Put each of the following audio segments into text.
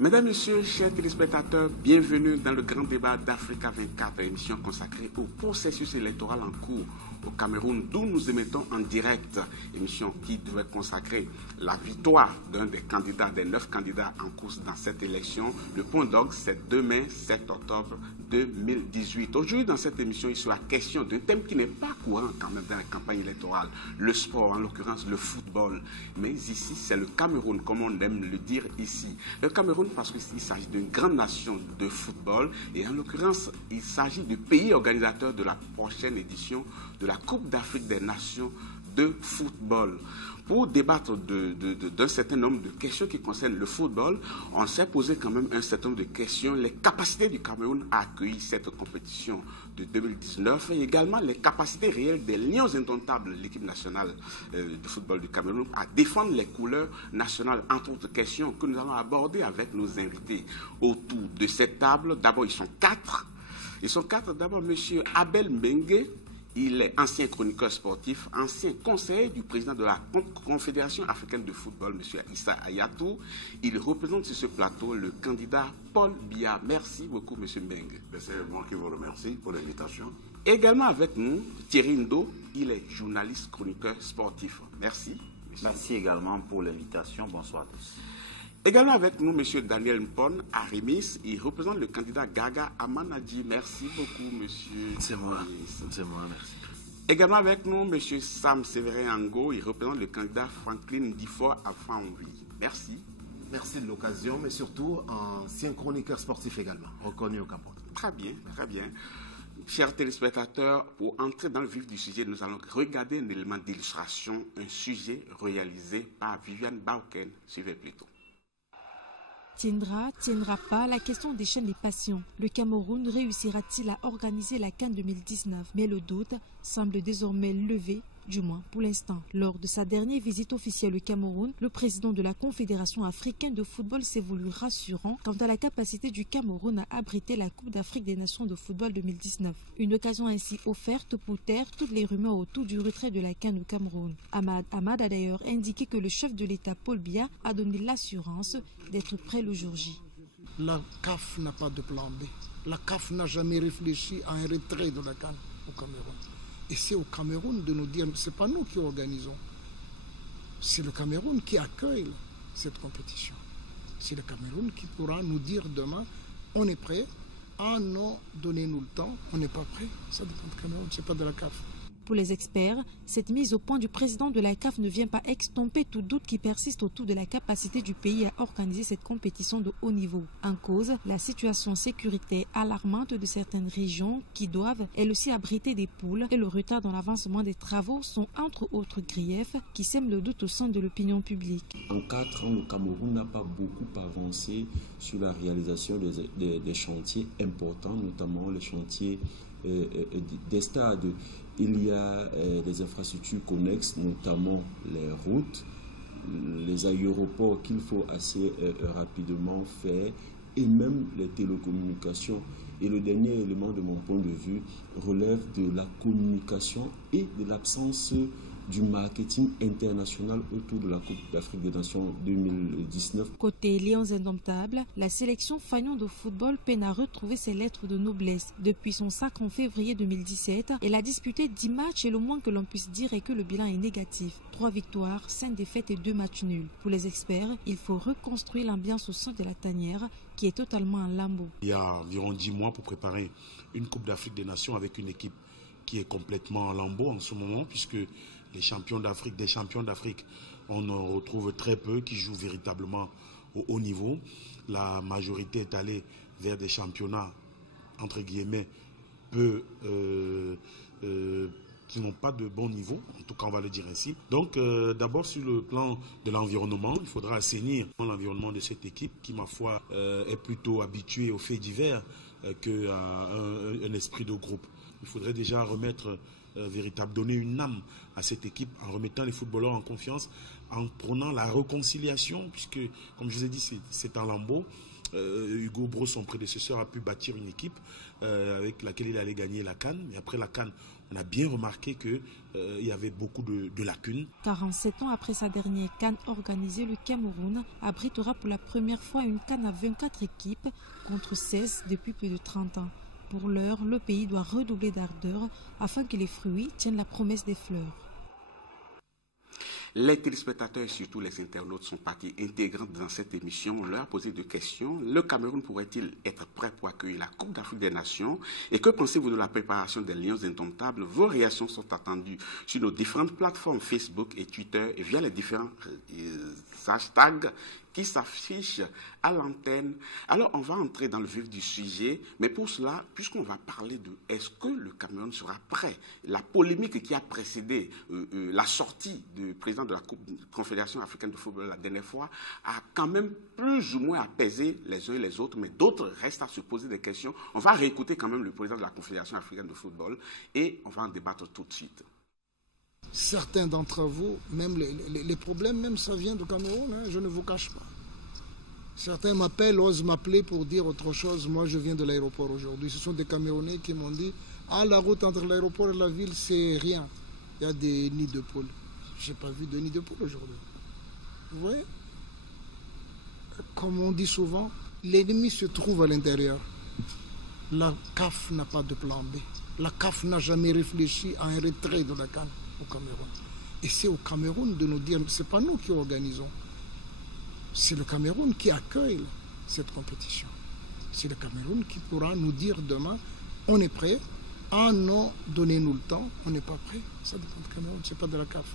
Mesdames, Messieurs, chers téléspectateurs, bienvenue dans le grand débat d'Africa 24, émission consacrée au processus électoral en cours au Cameroun, d'où nous émettons en direct, émission qui devait consacrer la victoire d'un des candidats, des 9 candidats en course dans cette élection. Le point d'orgue, c'est demain, 7 octobre 2018. Aujourd'hui, dans cette émission, il sera question d'un thème qui n'est pas courant quand même dans la campagne électorale, le sport, en l'occurrence le football. Mais ici, c'est le Cameroun, comme on aime le dire ici. Le Cameroun, parce qu'il s'agit d'une grande nation de football, et en l'occurrence, il s'agit du pays organisateur de la prochaine édition de la Coupe d'Afrique des Nations de football. Pour débattre d'un certain nombre de questions qui concernent le football, on s'est posé quand même un certain nombre de questions, les capacités du Cameroun à accueillir cette compétition de 2019 et également les capacités réelles des Lions indomptables, l'équipe nationale de football du Cameroun, à défendre les couleurs nationales, entre autres questions que nous allons aborder avec nos invités autour de cette table. D'abord, ils sont quatre. D'abord, M. Abel Mbengue. Il est ancien chroniqueur sportif, ancien conseiller du président de la Confédération africaine de football, M. Issa Ayatou. Il représente sur ce plateau le candidat Paul Biya. Merci beaucoup, M. Mbengue. C'est moi qui vous remercie pour l'invitation. Également avec nous, Thierry Ndo. Il est journaliste chroniqueur sportif. Merci. Merci également pour l'invitation. Bonsoir à tous. Également avec nous, M. Daniel Mpon Arimis. Il représente le candidat Gaga Amanadji. Merci beaucoup, monsieur. C'est moi, merci. Également avec nous, M. Sam Séverin Ango. Il représente le candidat Franklin Difford Afanwi. Merci. Merci de l'occasion, mais surtout ancien chroniqueur sportif également, reconnu au Cameroun. Très bien, très bien. Chers téléspectateurs, pour entrer dans le vif du sujet, nous allons regarder un élément d'illustration, un sujet réalisé par Viviane Bauken. Suivez plutôt. Tiendra pas, la question déchaîne les passions. Le Cameroun réussira-t-il à organiser la CAN 2019? Mais le doute semble désormais levé, du moins pour l'instant. Lors de sa dernière visite officielle au Cameroun, le président de la Confédération africaine de football s'est voulu rassurant quant à la capacité du Cameroun à abriter la Coupe d'Afrique des Nations de football 2019. Une occasion ainsi offerte pour taire toutes les rumeurs autour du retrait de la CAN au Cameroun. Ahmad a d'ailleurs indiqué que le chef de l'État, Paul Biya, a donné l'assurance d'être prêt le jour J. La CAF n'a pas de plan B. La CAF n'a jamais réfléchi à un retrait de la CAN au Cameroun. Et c'est au Cameroun de nous dire, ce n'est pas nous qui organisons, c'est le Cameroun qui accueille cette compétition. C'est le Cameroun qui pourra nous dire demain, on est prêt, ah non, donnez-nous le temps, on n'est pas prêt, ça dépend du Cameroun, ce n'est pas de la CAF. Pour les experts, cette mise au point du président de la CAF ne vient pas extomper tout doute qui persiste autour de la capacité du pays à organiser cette compétition de haut niveau. En cause, la situation sécuritaire alarmante de certaines régions qui doivent, elles aussi, abriter des poules et le retard dans l'avancement des travaux sont entre autres griefs qui sèment le doute au sein de l'opinion publique. En 4 ans, le Cameroun n'a pas beaucoup avancé sur la réalisation des chantiers importants, notamment les chantiers des stades. Il y a des infrastructures connexes, notamment les routes, les aéroports qu'il faut assez rapidement faire, et même les télécommunications. Et le dernier élément de mon point de vue relève de la communication et de l'absence du marketing international autour de la Coupe d'Afrique des Nations 2019. Côté Lions indomptables, la sélection fanion de football peine à retrouver ses lettres de noblesse. Depuis son sacre en février 2017, elle a disputé 10 matchs et le moins que l'on puisse dire est que le bilan est négatif. 3 victoires, 5 défaites et 2 matchs nuls. Pour les experts, il faut reconstruire l'ambiance au sein de la tanière qui est totalement en lambeaux. Il y a environ 10 mois pour préparer une Coupe d'Afrique des Nations avec une équipe qui est complètement en lambeaux en ce moment, puisque des champions d'Afrique, on en retrouve très peu qui jouent véritablement au haut niveau. La majorité est allée vers des championnats, entre guillemets, qui n'ont pas de bon niveau, en tout cas on va le dire ainsi. Donc d'abord sur le plan de l'environnement, il faudra assainir l'environnement de cette équipe qui, ma foi, est plutôt habituée aux faits divers qu'à un esprit de groupe. Il faudrait déjà donner une âme à cette équipe en remettant les footballeurs en confiance, en prenant la réconciliation, puisque, comme je vous ai dit, c'est en lambeaux. Hugo Broos, son prédécesseur, a pu bâtir une équipe avec laquelle il allait gagner la CAN. Mais après la CAN, on a bien remarqué qu'il y avait beaucoup de lacunes. 47 ans après sa dernière CAN organisée, le Cameroun abritera pour la première fois une CAN à 24 équipes contre 16 depuis plus de 30 ans. Pour l'heure, le pays doit redoubler d'ardeur afin que les fruits tiennent la promesse des fleurs. Les téléspectateurs et surtout les internautes sont partie intégrante dans cette émission. On leur a posé deux questions. Le Cameroun pourrait-il être prêt pour accueillir la Coupe d'Afrique des Nations? Et que pensez-vous de la préparation des Lions indomptables? Vos réactions sont attendues sur nos différentes plateformes Facebook et Twitter et via les différents hashtags qui s'affichent à l'antenne. Alors, on va entrer dans le vif du sujet, mais pour cela, puisqu'on va parler de est-ce que le Cameroun sera prêt, la polémique qui a précédé la sortie du président de la Confédération africaine de football la dernière fois a quand même plus ou moins apaisé les uns et les autres, mais d'autres restent à se poser des questions. On va réécouter quand même le président de la Confédération africaine de football et on va en débattre tout de suite. Certains d'entre vous, même les problèmes, même ça vient du Cameroun, hein, je ne vous cache pas. Certains m'appellent, osent m'appeler pour dire autre chose. Moi, je viens de l'aéroport aujourd'hui. Ce sont des Camerounais qui m'ont dit « Ah, la route entre l'aéroport et la ville, c'est rien. Il y a des nids de poules. » Je n'ai pas vu de nids de poules aujourd'hui. Vous voyez? Comme on dit souvent, l'ennemi se trouve à l'intérieur. La CAF n'a pas de plan B. La CAF n'a jamais réfléchi à un retrait de la CAN au Cameroun. Et c'est au Cameroun de nous dire, ce n'est pas nous qui organisons. C'est le Cameroun qui accueille cette compétition. C'est le Cameroun qui pourra nous dire demain, on est prêt. Ah non, donnez-nous le temps, on n'est pas prêt. Ça dépend du Cameroun, ce n'est pas de la CAF.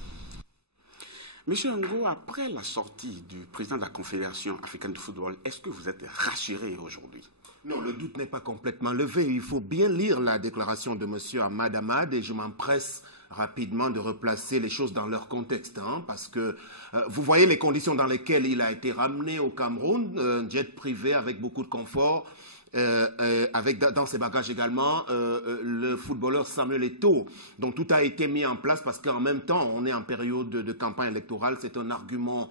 Monsieur Ngo, après la sortie du président de la Confédération africaine de football, est-ce que vous êtes rassuré aujourd'hui? Non, le doute n'est pas complètement levé. Il faut bien lire la déclaration de M. Ahmad Ahmad et je m'empresse rapidement de replacer les choses dans leur contexte, hein, parce que vous voyez les conditions dans lesquelles il a été ramené au Cameroun, un jet privé avec beaucoup de confort, avec dans ses bagages également le footballeur Samuel Eto'o. Donc tout a été mis en place parce qu'en même temps, on est en période de campagne électorale, c'est un argument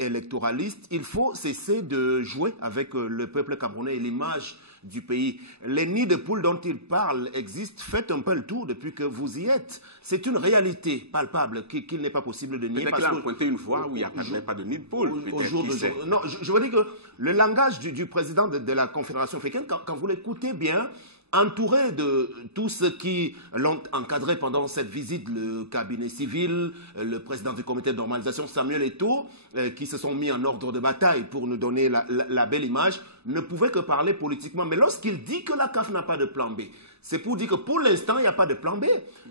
électoraliste. Il faut cesser de jouer avec le peuple camerounais et l'image du pays. Les nids de poules dont il parle existent. Faites un peu le tour depuis que vous y êtes. C'est une réalité palpable qu'il n'est pas possible de nier. Peut-être qu'il a emprunté une fois où il n'y a pas de nid de poules. Non, je veux dire que le langage du président de la Confédération africaine, quand vous l'écoutez bien, entouré de tous ceux qui l'ont encadré pendant cette visite, le cabinet civil, le président du comité de normalisation, Samuel Eto'o, qui se sont mis en ordre de bataille pour nous donner la belle image, ne pouvait que parler politiquement. Mais lorsqu'il dit que la CAF n'a pas de plan B, c'est pour dire que pour l'instant, il n'y a pas de plan B.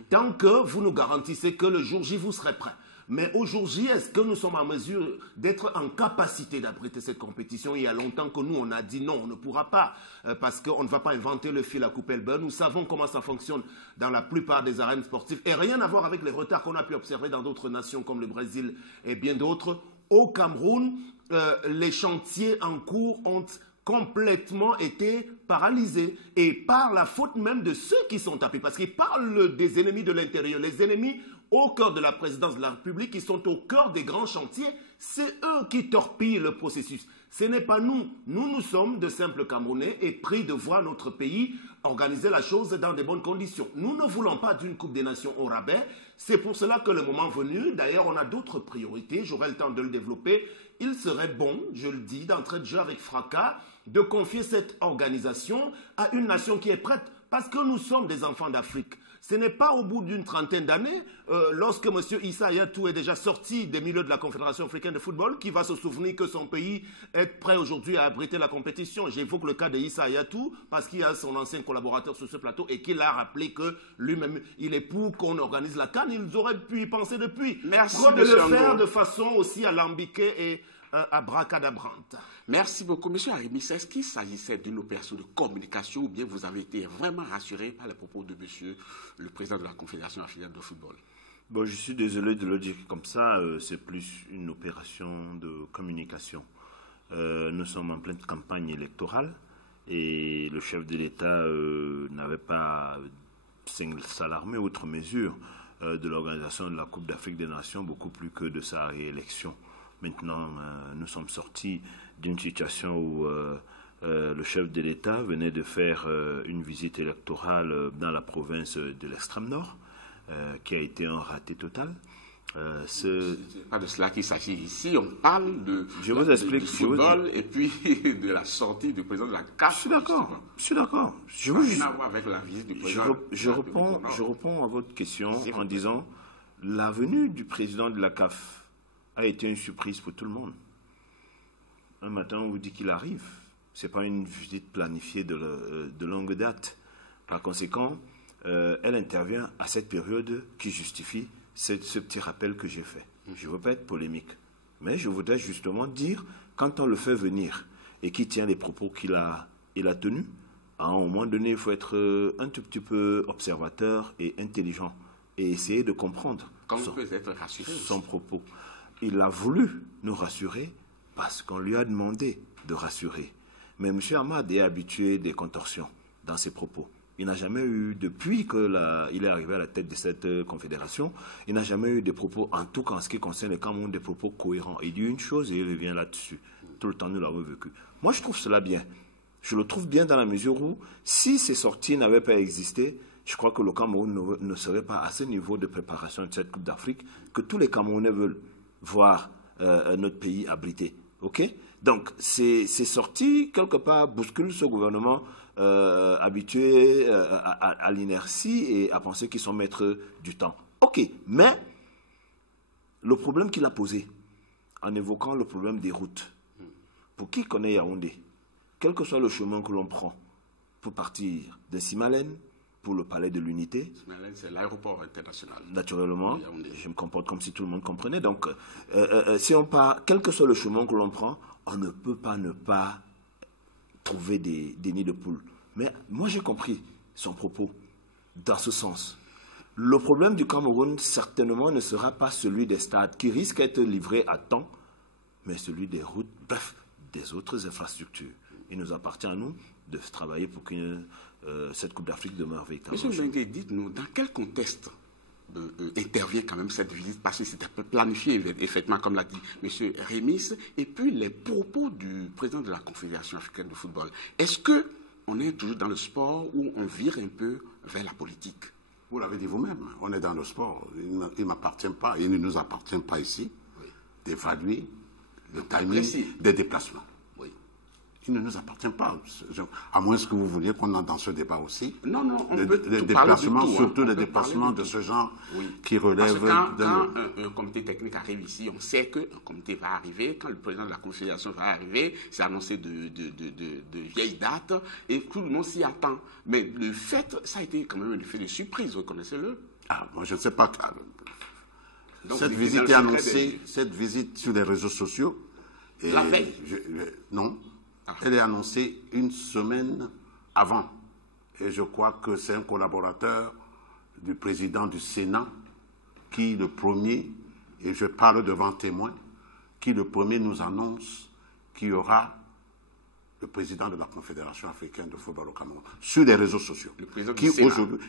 Tant que vous nous garantissez que le jour J, vous serez prêts. Mais aujourd'hui, est-ce que nous sommes en mesure d'être en capacité d'abriter cette compétition? Il y a longtemps que nous, on a dit non, on ne pourra pas, parce qu'on ne va pas inventer le fil à couper le beurre. Nous savons comment ça fonctionne dans la plupart des arènes sportives, et rien à voir avec les retards qu'on a pu observer dans d'autres nations comme le Brésil et bien d'autres. Au Cameroun, les chantiers en cours ont complètement été paralysés, et par la faute même de ceux qui sont appelés, parce qu'ils parlent des ennemis de l'intérieur, les ennemis au cœur de la présidence de la République, qui sont au cœur des grands chantiers, c'est eux qui torpillent le processus. Ce n'est pas nous. Nous sommes de simples Camerounais et pris de voir notre pays organiser la chose dans de bonnes conditions. Nous ne voulons pas d'une Coupe des Nations au rabais. C'est pour cela que le moment venu, d'ailleurs on a d'autres priorités, j'aurai le temps de le développer, il serait bon, je le dis, d'entrée de jeu avec fracas, de confier cette organisation à une nation qui est prête, parce que nous sommes des enfants d'Afrique. Ce n'est pas au bout d'une trentaine d'années, lorsque M. Issa Hayatou est déjà sorti des milieux de la Confédération africaine de football, qu'il va se souvenir que son pays est prêt aujourd'hui à abriter la compétition. J'évoque le cas de Issa Hayatou, parce qu'il y a son ancien collaborateur sur ce plateau et qu'il a rappelé que lui-même, il est pour qu'on organise la CAN. Ils auraient pu y penser depuis. Merci de le faire de façon aussi alambiquée et abracadabrante. Merci beaucoup. Monsieur Arimi, est-ce qu'il s'agissait d'une opération de communication ou bien vous avez été vraiment rassuré par les propos de monsieur le président de la Confédération africaine de football? Bon, je suis désolé de le dire comme ça, c'est plus une opération de communication. Nous sommes en pleine campagne électorale et le chef de l'État n'avait pas s'alarmer outre mesure de l'organisation de la Coupe d'Afrique des Nations, beaucoup plus que de sa réélection. Maintenant, nous sommes sortis d'une situation où le chef de l'État venait de faire une visite électorale dans la province de l'extrême nord, qui a été un raté total. Ce n'est pas de cela qu'il s'agit ici. On parle du football et puis de la sortie du président de la CAF. Je suis d'accord. Rien à voir avec la visite du président. Je réponds à votre question en disant la venue du président de la CAF a été une surprise pour tout le monde. Un matin, on vous dit qu'il arrive. Ce n'est pas une visite planifiée de longue date. Par conséquent, elle intervient à cette période qui justifie ce petit rappel que j'ai fait. Je ne veux pas être polémique, mais je voudrais justement dire, quand on le fait venir et qu'il tient les propos qu'il a tenus, à un moment donné, il faut être un tout petit peu observateur et intelligent et essayer de comprendre son propos. Il a voulu nous rassurer parce qu'on lui a demandé de rassurer. Mais M. Hamad est habitué des contorsions dans ses propos. Il n'a jamais eu, depuis qu'il est arrivé à la tête de cette confédération, il n'a jamais eu des propos, en tout cas en ce qui concerne les Cameroun, des propos cohérents. Il dit une chose et il revient là-dessus. Tout le temps, nous l'avons vécu. Moi, je trouve cela bien. Je le trouve bien dans la mesure où, si ces sorties n'avaient pas existé, je crois que le Cameroun ne serait pas à ce niveau de préparation de cette Coupe d'Afrique que tous les Camerounais veulent voir notre pays abrité. OK ? Donc, ces sorties, quelque part, bousculent ce gouvernement habitués à l'inertie et à penser qu'ils sont maîtres du temps. OK, mais le problème qu'il a posé, en évoquant le problème des routes, pour qui connaît Yaoundé, quel que soit le chemin que l'on prend pour partir de Simalène, pour le palais de l'Unité. Simalène, c'est l'aéroport international. Naturellement, je me comporte comme si tout le monde comprenait. Donc, si on part, quel que soit le chemin que l'on prend, on ne peut pas ne pas trouver des nids de poules. Mais moi, j'ai compris son propos dans ce sens. Le problème du Cameroun, certainement, ne sera pas celui des stades qui risquent d'être livrés à temps, mais celui des routes, bref, des autres infrastructures. Il nous appartient à nous de travailler pour que cette Coupe d'Afrique demeure véritable. Monsieur Bengué, dites-nous, dans quel contexte intervient quand même cette visite, parce que c'était planifié, effectivement, comme l'a dit M. Rémis, et puis les propos du président de la Confédération africaine de football. Est-ce qu'on est toujours dans le sport ou on vire un peu vers la politique? Vous l'avez dit vous-même, on est dans le sport. Il ne m'appartient pas, il ne nous appartient pas ici d'évaluer le timing des déplacements. Il ne nous appartient pas, à moins que vous vouliez qu'on entre dans ce débat aussi. Non, on les peut déplacements, tout, surtout les déplacements de ce genre qui relèvent... Parce que quand un comité technique arrive ici, on sait qu'un comité va arriver. Quand le président de la Confédération va arriver, c'est annoncé de vieilles dates et tout le monde s'y attend. Mais le fait, ça a été quand même un effet de surprise, reconnaissez-le. Ah, moi je ne sais pas. Donc, cette visite est annoncée, cette visite sur les réseaux sociaux... La veille non. Elle est annoncée une semaine avant. Et je crois que c'est un collaborateur du président du Sénat qui, le premier, et je parle devant témoin, qui, le premier, nous annonce qu'il y aura le président de la Confédération africaine de football au Cameroun sur les réseaux sociaux,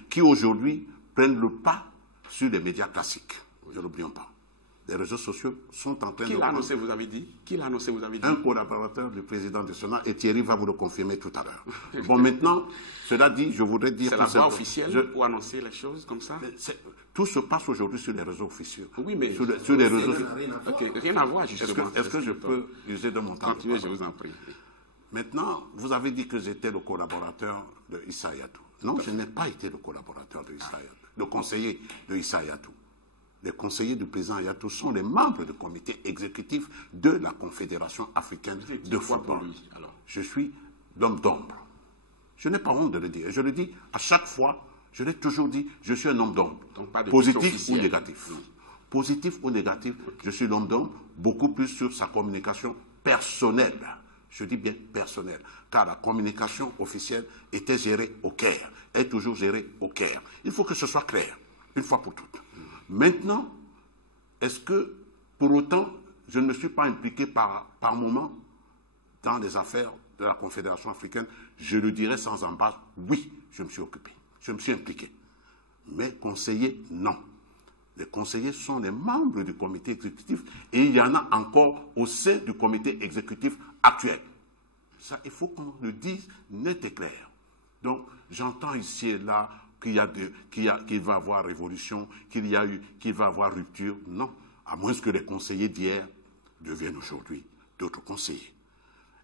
qui aujourd'hui prennent le pas sur les médias classiques. Ne l'oublions pas. Les réseaux sociaux sont en train de... Qui l'a annoncé, vous avez dit? Qui l'a annoncé, vous avez dit? Un collaborateur du président du Sénat, et Thierry va vous le confirmer tout à l'heure. Bon, maintenant, cela dit, je voudrais dire... C'est la voie officielle pour annoncer les choses comme ça? Tout se passe aujourd'hui sur les réseaux officiels. Oui, mais... Sur les réseaux... Rien à voir, justement. Est-ce que je peux user de mon temps? Continuez, je vous en prie. Maintenant, vous avez dit que j'étais le collaborateur de Issa Hayatou. Non, je n'ai pas été le collaborateur de Issa Hayatou, le conseiller de Issa Hayatou. Les conseillers du président Hayatou sont les membres du comité exécutif de la Confédération africaine de football. Je suis l'homme d'ombre. Je n'ai pas honte de le dire. Je le dis à chaque fois, je l'ai toujours dit, je suis un homme d'ombre. Positif ou négatif. Positif ou négatif, je suis l'homme d'ombre, beaucoup plus sur sa communication personnelle. Je dis bien personnelle, car la communication officielle était gérée au Caire, est toujours gérée au Caire. Il faut que ce soit clair, une fois pour toutes. Maintenant, est-ce que, pour autant, je ne me suis pas impliqué par moment dans les affaires de la Confédération africaine? Je le dirais sans embâche, oui, je me suis occupé, je me suis impliqué. Mais conseiller, non. Les conseillers sont les membres du comité exécutif et il y en a encore au sein du comité exécutif actuel. Ça, il faut qu'on le dise net et clair. Donc, j'entends ici et là qu'il va y avoir révolution, qu'il va y avoir rupture. Non, à moins que les conseillers d'hier deviennent aujourd'hui d'autres conseillers.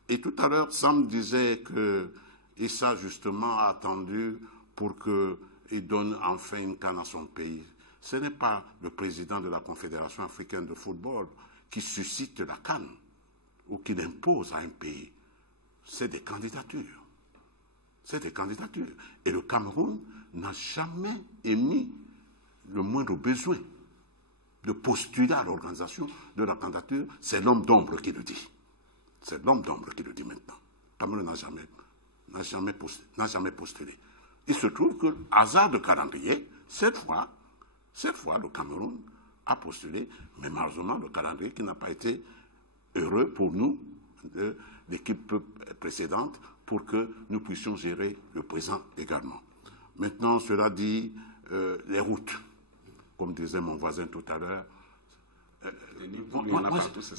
Et tout à l'heure, Sam disait que Issa, justement, a attendu pour qu'il donne enfin une canne à son pays. Ce n'est pas le président de la Confédération africaine de football qui suscite la canne ou qui l'impose à un pays. C'est des candidatures. C'est des candidatures. Et le Cameroun n'a jamais émis le moindre besoin de postuler à l'organisation de la candidature. C'est l'homme d'ombre qui le dit. C'est l'homme d'ombre qui le dit maintenant. Le Cameroun n'a jamais postulé. Il se trouve que, hasard de calendrier, cette fois, le Cameroun a postulé, mais malheureusement, le calendrier qui n'a pas été heureux pour nous, de l'équipe précédente, pour que nous puissions gérer le présent également. Maintenant, cela dit, les routes, comme disait mon voisin tout à l'heure,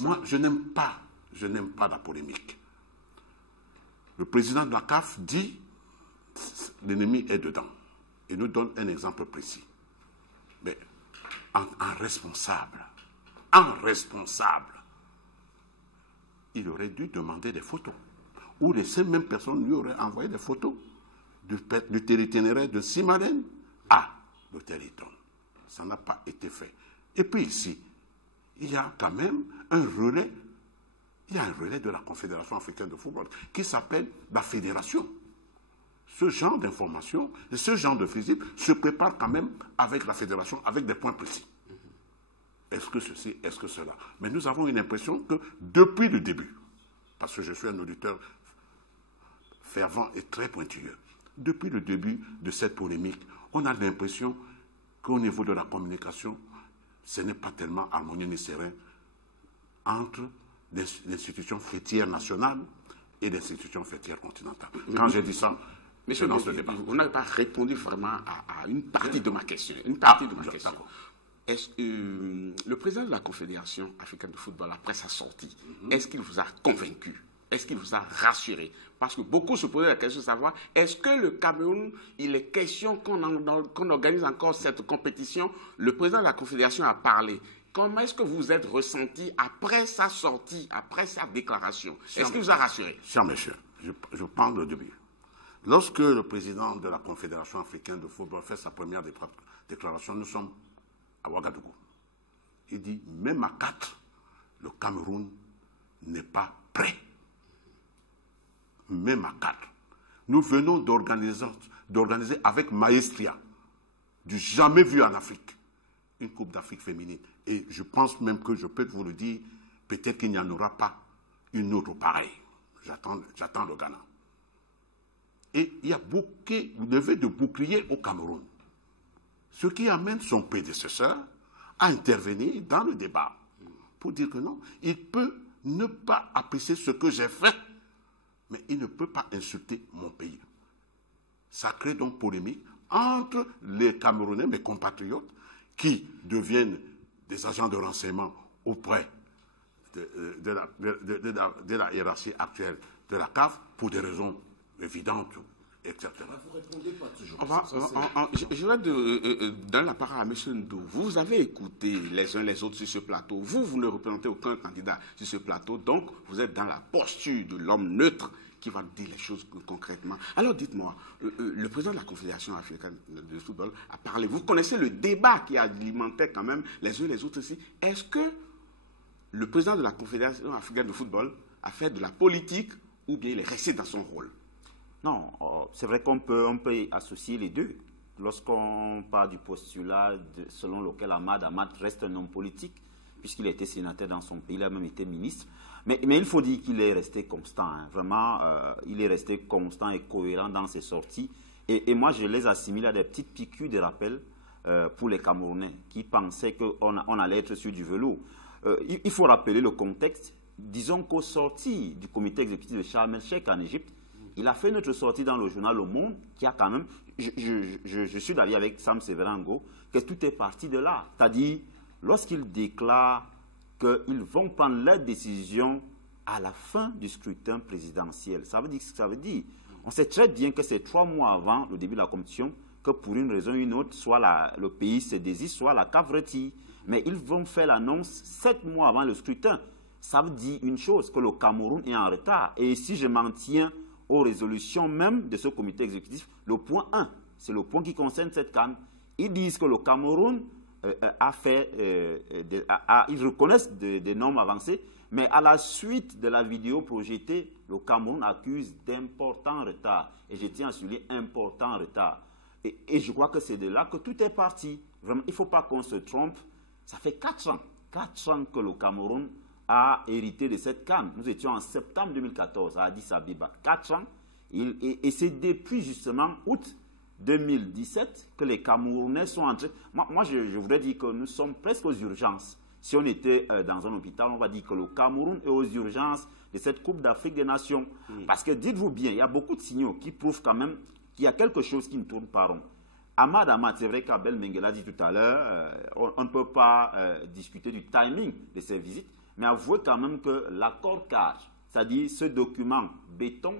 moi, je n'aime pas la polémique. Le président de la CAF dit l'ennemi est dedans. Il nous donne un exemple précis. Mais en responsable, il aurait dû demander des photos. Ou ces mêmes personnes lui auraient envoyé des photos du territoire de Simalène à l'hôtel Hilton. Ça n'a pas été fait. Et puis ici, il y a quand même un relais. Il y a un relais de la Confédération africaine de football qui s'appelle la Fédération. Ce genre d'information, ce genre de visite se prépare quand même avec la Fédération, avec des points précis. Est-ce que ceci, est-ce que cela? Mais nous avons une impression que depuis le début, parce que je suis un auditeur fervent et très pointilleux, depuis le début de cette polémique, on a l'impression qu'au niveau de la communication, ce n'est pas tellement harmonieux ni serein entre l'institution fêtière nationale et l'institution fêtière continentale. Quand j'ai dit ça, Monsieur, vous n'avez pas répondu vraiment à une partie de ma question. Est-ce que le président de la Confédération africaine de football, après sa sortie, est-ce qu'il vous a convaincu? Est-ce qu'il vous a rassuré? Parce que beaucoup se posaient la question de savoir, est-ce que le Cameroun, il est question qu'on organise encore cette compétition? Le président de la Confédération a parlé. Comment est-ce que vous êtes ressenti après sa sortie, après sa déclaration? Est-ce qu'il vous a rassuré? Cher monsieur, je parle au début. Lorsque le président de la Confédération africaine de football fait sa première déclaration, nous sommes à Ouagadougou. Il dit, même à 4, le Cameroun n'est pas prêt. Même à 4. Nous venons d'organiser avec maestria, du jamais vu en Afrique, une Coupe d'Afrique féminine. Et je pense même que je peux vous le dire, peut-être qu'il n'y en aura pas une autre pareille. J'attends le Ghana. Et il y a levé de bouclier au Cameroun. Ce qui amène son prédécesseur à intervenir dans le débat pour dire que non, il peut ne pas apprécier ce que j'ai fait, mais il ne peut pas insulter mon pays. Ça crée donc polémique entre les Camerounais, mes compatriotes, qui deviennent des agents de renseignement auprès de la hiérarchie actuelle de la CAF pour des raisons évidentes, etc. Vous répondez pas toujours. Je vais donner la parole à M. Ndou. Vous avez écouté les uns les autres sur ce plateau. Vous ne représentez aucun candidat sur ce plateau, donc vous êtes dans la posture de l'homme neutre qui va dire les choses concrètement. Alors dites-moi, le président de la Confédération africaine de football a parlé. Vous connaissez le débat qui alimentait quand même les uns les autres ici. Est-ce que le président de la Confédération africaine de football a fait de la politique ou bien il est resté dans son rôle? Non, c'est vrai qu'on peut associer les deux. Lorsqu'on parle du postulat selon lequel Ahmad reste un homme politique, puisqu'il a été sénateur dans son pays, il a même été ministre. Mais il faut dire qu'il est resté constant. Hein. Vraiment, il est resté constant et cohérent dans ses sorties. Et moi, je les assimile à des petites piqûres de rappel pour les Camerounais qui pensaient qu'on allait être sur du velours. Il faut rappeler le contexte. Disons qu'au sorti du comité exécutif de Sharm el-Sheikh en Égypte, Il a fait une autre sortie dans le journal Le Monde qui a quand même... Je suis d'avis avec Sam Severango que tout est parti de là. C'est-à-dire, lorsqu'il déclare qu'ils vont prendre leur décision à la fin du scrutin présidentiel. Ça veut dire ce que ça veut dire. On sait très bien que c'est 3 mois avant le début de la compétition que pour une raison ou une autre, soit le pays se désiste, soit la CAF retire. Mais ils vont faire l'annonce 7 mois avant le scrutin. Ça veut dire une chose, que le Cameroun est en retard. Et si je m'en tiens aux résolutions même de ce comité exécutif, le point 1, c'est le point qui concerne cette CAN. Ils disent que le Cameroun ils reconnaissent des normes avancées, mais à la suite de la vidéo projetée, le Cameroun accuse d'importants retards. Et je tiens à souligner important retard. Et je crois que c'est de là que tout est parti. Vraiment, il ne faut pas qu'on se trompe. Ça fait 4 ans que le Cameroun a hérité de cette CAN. Nous étions en septembre 2014 à Addis Abeba. 4 ans. Et c'est depuis justement août 2017 que les Camerounais sont entrés. Moi, je voudrais dire que nous sommes presque aux urgences. Si on était dans un hôpital, on va dire que le Cameroun est aux urgences de cette Coupe d'Afrique des Nations. Parce que dites-vous bien, il y a beaucoup de signaux qui prouvent quand même qu'il y a quelque chose qui ne tourne pas rond. Amad, c'est vrai qu'Abel Mengele a dit tout à l'heure, on ne peut pas discuter du timing de ces visites, mais avouez quand même que l'accord cadre, c'est-à-dire ce document béton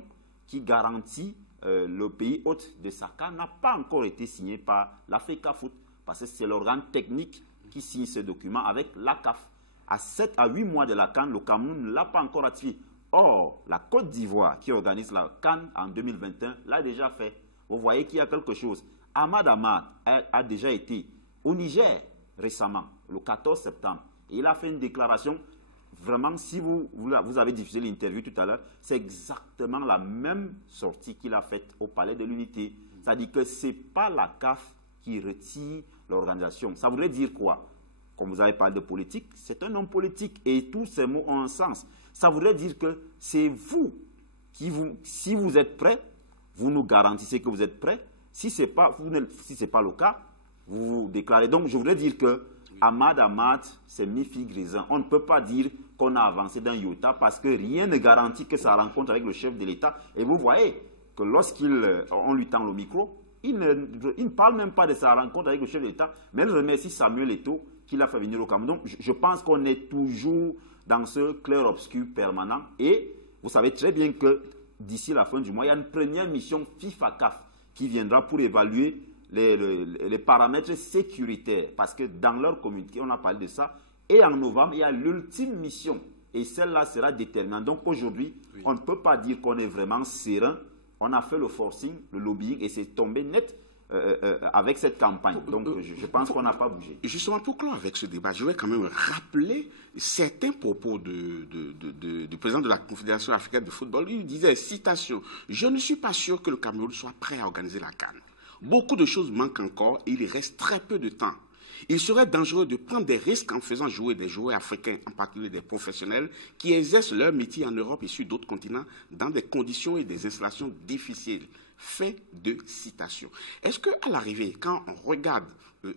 qui garantit le pays hôte de sa CAN, n'a pas encore été signé par la FECAFOOT, parce que c'est l'organe technique qui signe ce document avec la CAF. À 7 à 8 mois de la CAN, le Cameroun ne l'a pas encore ratifié. Or, la Côte d'Ivoire, qui organise la CAN en 2021, l'a déjà fait. Vous voyez qu'il y a quelque chose. Amad a déjà été au Niger récemment, le 14 septembre. Et il a fait une déclaration. Vraiment, si vous avez diffusé l'interview tout à l'heure, c'est exactement la même sortie qu'il a faite au Palais de l'Unité. C'est-à-dire que ce n'est pas la CAF qui retire l'organisation. Ça voudrait dire quoi? Comme vous avez parlé de politique, c'est un homme politique et tous ces mots ont un sens. Ça voudrait dire que c'est vous qui, si vous êtes prêts, vous nous garantissez que vous êtes prêts. Si ce n'est pas le cas, vous vous déclarez. Donc, je voudrais dire que Amad, c'est mi-figue raisin. On ne peut pas dire qu'on a avancé d'un iota parce que rien ne garantit que sa rencontre avec le chef de l'État. Et vous voyez que lorsqu'on lui tend le micro, il ne parle même pas de sa rencontre avec le chef de l'État, mais il remercie Samuel Eto'o qui l'a fait venir au Cameroun. Donc, je pense qu'on est toujours dans ce clair-obscur permanent. Et vous savez très bien que d'ici la fin du mois, il y a une première mission FIFA-CAF qui viendra pour évaluer les paramètres sécuritaires. Parce que dans leur communiqué, on a parlé de ça. Et en novembre, il y a l'ultime mission. Et celle-là sera déterminante. Donc aujourd'hui, on ne peut pas dire qu'on est vraiment serein. On a fait le forcing, le lobbying, et c'est tombé net avec cette campagne. Donc je pense qu'on n'a pas bougé. Justement, pour clore avec ce débat, je vais quand même rappeler certains propos du président de la Confédération africaine de football. Il disait, citation, « Je ne suis pas sûr que le Cameroun soit prêt à organiser la CAN. Beaucoup de choses manquent encore et il reste très peu de temps. Il serait dangereux de prendre des risques en faisant jouer des joueurs africains, en particulier des professionnels, qui exercent leur métier en Europe et sur d'autres continents dans des conditions et des installations difficiles. » Fin de citation. Est-ce qu'à l'arrivée, quand on regarde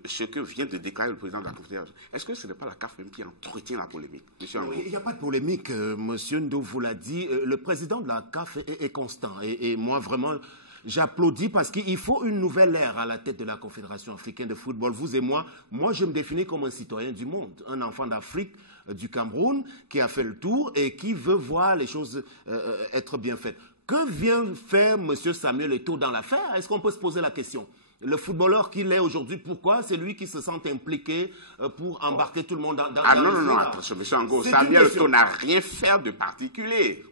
ce que vient de déclarer le président de la Confédération, est-ce que ce n'est pas la CAF même qui entretient la polémique? Il n'y a pas de polémique, monsieur Ndo vous l'a dit. Le président de la CAF est constant. Et moi, vraiment, j'applaudis parce qu'il faut une nouvelle ère à la tête de la Confédération africaine de football. Vous et moi, je me définis comme un citoyen du monde, un enfant d'Afrique, du Cameroun, qui a fait le tour et qui veut voir les choses être bien faites. Que vient faire M. Samuel Eto'o dans l'affaire? Est-ce qu'on peut se poser la question? Le footballeur qu'il est aujourd'hui, pourquoi c'est lui qui se sent impliqué pour embarquer tout le monde dans non, attention, M. Ango, Samuel Eto'o n'a rien fait de particulier,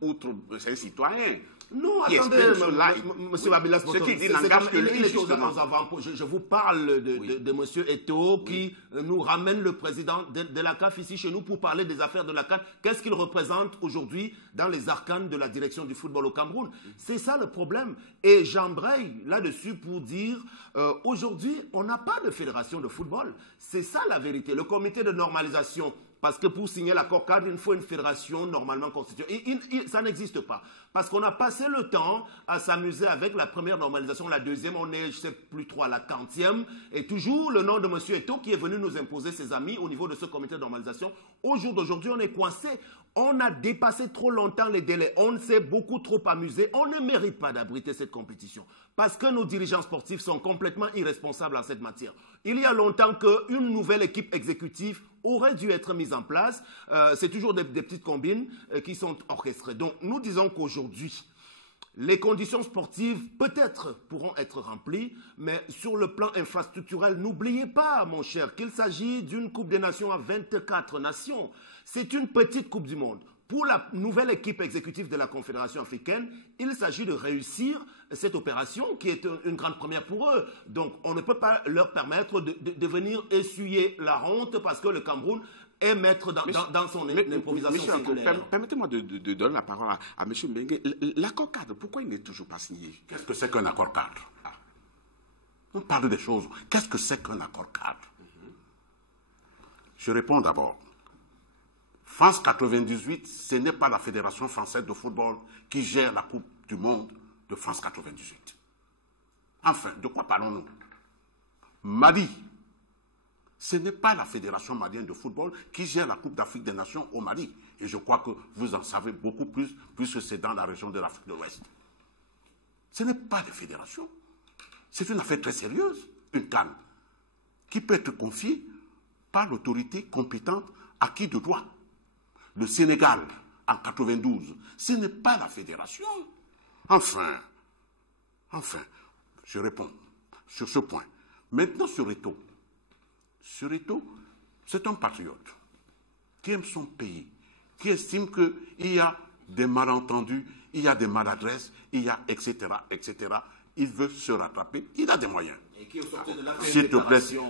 outre c'est un citoyen. Non, attendez, M. Babila, ce qui dit n'engage que lui, justement. Je vous parle de M. Eto'o qui nous ramène le président de la CAF ici chez nous pour parler des affaires de la CAF. Qu'est-ce qu'il représente aujourd'hui dans les arcanes de la direction du football au Cameroun? C'est ça le problème. Et j'embraye là-dessus pour dire, aujourd'hui, on n'a pas de fédération de football. C'est ça la vérité. Le comité de normalisation Parce que pour signer l'accord cadre, il faut une fédération normalement constituée. Et ça n'existe pas. Parce qu'on a passé le temps à s'amuser avec la première normalisation, la deuxième, on est, je ne sais plus trop, à la 40e. Et toujours le nom de M. Eto'o qui est venu nous imposer ses amis au niveau de ce comité de normalisation. Au jour d'aujourd'hui, on est coincé. On a dépassé trop longtemps les délais. On s'est beaucoup trop amusé. On ne mérite pas d'abriter cette compétition. Parce que nos dirigeants sportifs sont complètement irresponsables en cette matière. Il y a longtemps qu'une nouvelle équipe exécutive aurait dû être mise en place. C'est toujours des petites combines qui sont orchestrées. Donc nous disons qu'aujourd'hui, les conditions sportives peut-être pourront être remplies, mais sur le plan infrastructurel, n'oubliez pas, mon cher, qu'il s'agit d'une Coupe des Nations à 24 nations. C'est une petite Coupe du Monde. Pour la nouvelle équipe exécutive de la Confédération africaine, il s'agit de réussir cette opération qui est une grande première pour eux. Donc on ne peut pas leur permettre de venir essuyer la honte parce que le Cameroun est maître dans son improvisation singulaire. Permettez-moi de donner la parole à M. Mbengue. L'accord cadre, pourquoi il n'est toujours pas signé? Qu'est-ce que c'est qu'un accord cadre? On parle des choses. Qu'est-ce que c'est qu'un accord cadre? Je réponds d'abord. France 98, ce n'est pas la Fédération française de football qui gère la Coupe du Monde de France 98. Enfin, de quoi parlons-nous? Mali, ce n'est pas la Fédération malienne de football qui gère la Coupe d'Afrique des Nations au Mali. Et je crois que vous en savez beaucoup plus, puisque c'est dans la région de l'Afrique de l'Ouest. Ce n'est pas des fédérations. C'est une affaire très sérieuse, une CAN, qui peut être confiée par l'autorité compétente à qui de droit. Le Sénégal, en 92, ce n'est pas la fédération. Enfin, je réponds sur ce point. Maintenant, sur Eto'o. Sur Eto'o, c'est un patriote qui aime son pays, qui estime qu'il y a des malentendus, il y a des maladresses, il y a etc., etc. Il veut se rattraper, il a des moyens.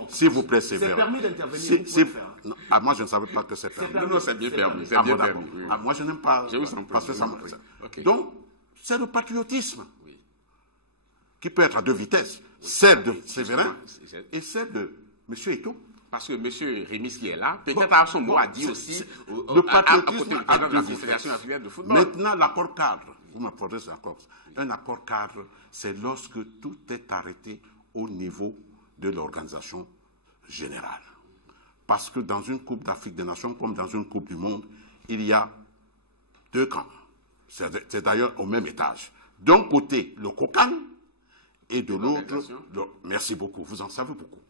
S'il vous plaît, c'est permis d'intervenir. Moi, je ne savais pas que c'est permis. Non, c'est bien permis. Moi, je n'aime pas. Parce que ça me... Donc, c'est le patriotisme qui peut être à deux vitesses. Celle de Séverin et celle de M. Eto'o. Parce que M. Rémis qui est là, peut-être à son mot a dit aussi le patriotisme à côté de la Fédération africaine de football. Maintenant, l'accord cadre. Vous m'apprenez cet accord. Un accord cadre, c'est lorsque tout est arrêté au niveau de l'organisation générale. Parce que dans une Coupe d'Afrique des Nations, comme dans une Coupe du Monde, il y a deux camps. C'est d'ailleurs au même étage. D'un côté, le COCAN, et de l'autre, merci beaucoup, vous en savez beaucoup.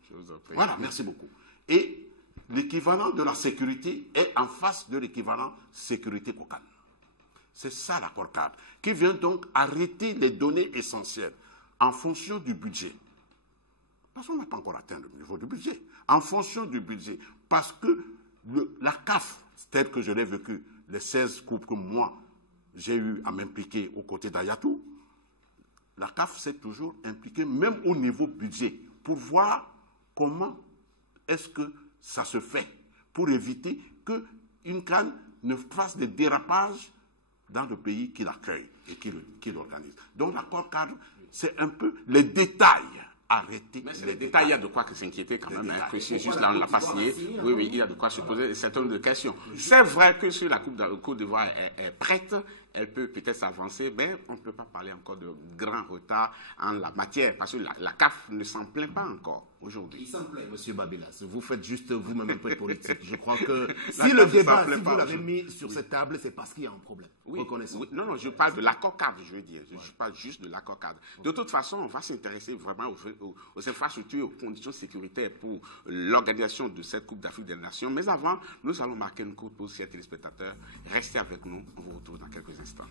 Voilà, merci beaucoup. Et l'équivalent de la sécurité est en face de l'équivalent sécurité COCAN. C'est ça l'accord cadre, qui vient donc arrêter les données essentielles en fonction du budget. Parce qu'on n'a pas encore atteint le niveau du budget. En fonction du budget. Parce que la CAF, telle que je l'ai vécu, les 16 coupes que moi, j'ai eu à m'impliquer aux côtés d'Ayatou, la CAF s'est toujours impliquée, même au niveau budget, pour voir comment est-ce que ça se fait, pour éviter qu'une CAN ne fasse des dérapages dans le pays qui l'accueille et qui l'organise. Donc l'accord cadre, c'est un peu les détails. Arrêter. Mais c'est les détails, il y a de quoi s'inquiéter quand même. Hein, que c'est juste là, on ne l'a pas signé. Oui, il y a de quoi se poser un certain nombre de questions. C'est vrai que si la Côte d'Ivoire est prête, elle peut peut-être s'avancer, mais on ne peut pas parler encore de grand retard en la matière, parce que la CAF ne s'en plaint pas encore aujourd'hui. Il s'en plaint, M. Babilas. Vous faites juste vous-même un peu de politique. Je crois que si le débat, si vous l'avez mis sur cette table, c'est parce qu'il y a un problème. Oui, non, je parle de l'accord cadre, je veux dire. Je parle juste de l'accord cadre. De toute façon, on va s'intéresser vraiment aux infrastructures et aux conditions sécuritaires pour l'organisation de cette Coupe d'Afrique des Nations. Mais avant, nous allons marquer une courte pause, chers téléspectateurs. Restez avec nous, on vous retrouve dans quelques instants.